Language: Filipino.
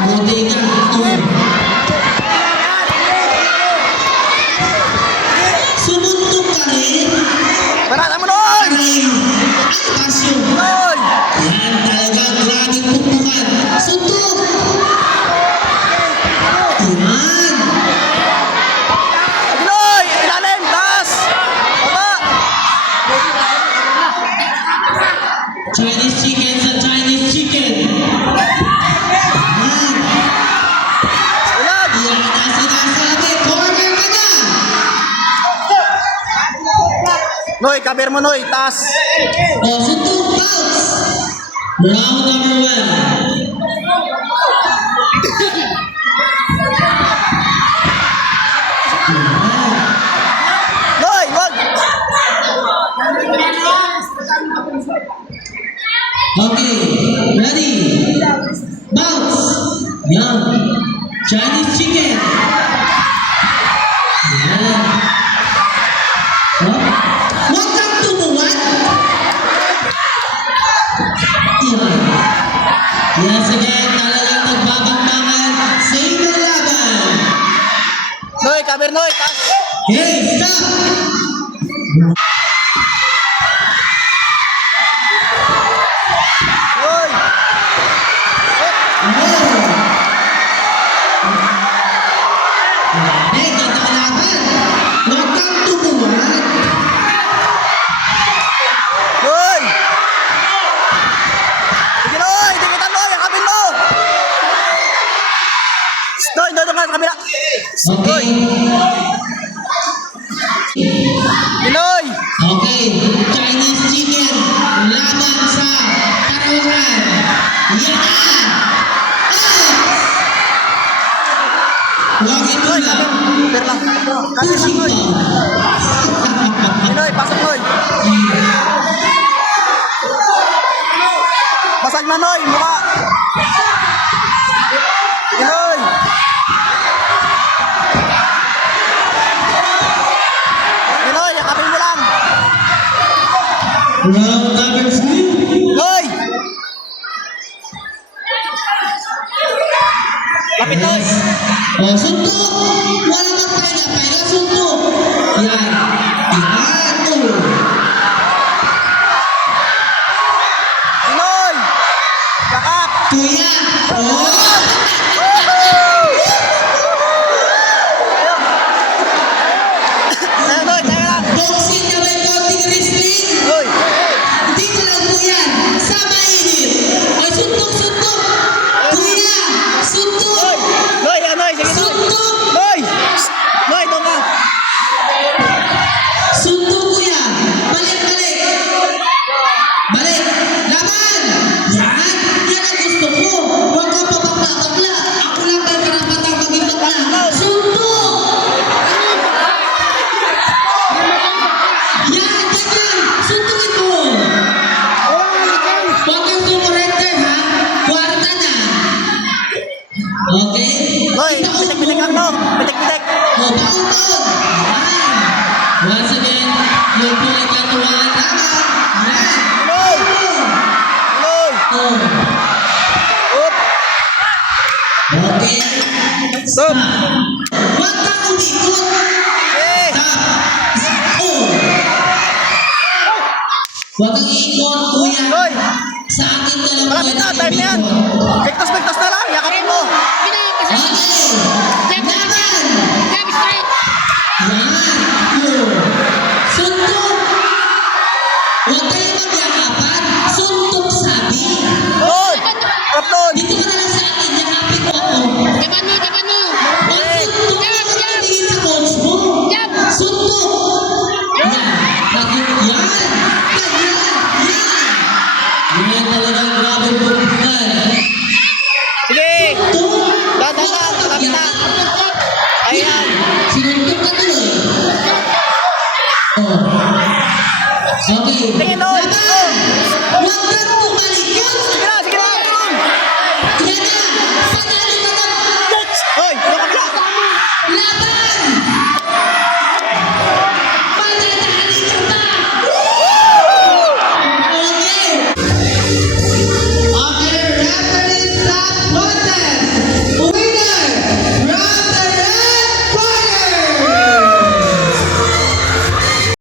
Buti ka. Sumuntok ka rin. Barata mo, Noy! Aray. Ay, pasyo. Noy! Yan talaga. Grabing pukpukan. Suntok. Yan. Noy! Ilalim! Taas! Baba! Chinese chicken sa Chinese chicken. Yan. Ilag! Yan ang sinasabi. Corner ka na. Noy, kabir mo, Noy! Taas! O, suntok bounce. Round number 1. Noy! Wag! Okay, ready? Bounce. Yan. Chinese chicken. Yan. Huwag kang tumuwad. Yan. Yan, sige. Talagang nagbabangbangan. Same ang laban. Noy, kabir, Noy! Taas! Hey, stop! Noy! Hey, ganda ka laban. Huwag kang tumuwad. Noy! Sige, Noy! Dikitan, Noy! Yakapin mo! Noy, doon ka sa kabila! Okay. Noy! Okay, Chinese chicken laban sa Tarawan. Yan! Huwag ito Noy, lang. kabir lang. Kabir lang, Pushing Noy. down. Noy, pasok, Noy. Basag na, Noy. Mukha. Sige, Noy. Sige, Noy. Yakapin mo lang. Round number 2. Noy! Lapit, Noy. Oh, suntok! Wala kang pahinga, suntok! Yan. Yan. Oh. Sige, Noy. Yakap. Kuya! Oh! Tayo, Noy. Tayo lang. Boxing na may konting wrestling! Noy. Dito lang po yan, sa mainit. Ay, suntok, suntok. Kuya, suntok. Noy, yan, Noy. Sige, Noy. Suntok. Noy! Noy, doon ka. Suntok, kuya. Balik, balik. Balik. Laban. Yan. Yan ang gusto ko. Huwag kang papakla-bakla. Ako lang may karapatang maging bakla. Suntok. Yan, ganyan. Suntukin mo. Huwag kang sumurente, ha? Kwarta na. Okay? Noy, Itaon pitik-pitik mo. lang, no? Pitik-pitik. O, baon-taon. Yan. Once again, yun po ay katuwaan laban. Yan. Noy! Noy! Oh. Up! Okay. Stop! Huwag kang umikot. Okay! Stop. Oh. Huwag kang iikot, kuya. Noy! Sa akin ka lang Malapit na, time na yan! umikot. Pektos na lang, yakapin mo! Okay. Laban. Yan. Oh. Suntok. Huwag kayo magyakapan. Suntok sabi. Noy! Harap doon! Dito ka na lang sa akin. Yakapin mo ako. Huwag suntok ka na tingin sa coach mo. Suntok. Yan. Yan. Yan talagang grabe pagbukan. Sige! Dahan-dahan, malapit na! Ayan! Sinuntok ka tuloy. Oh. Okay. Tingin,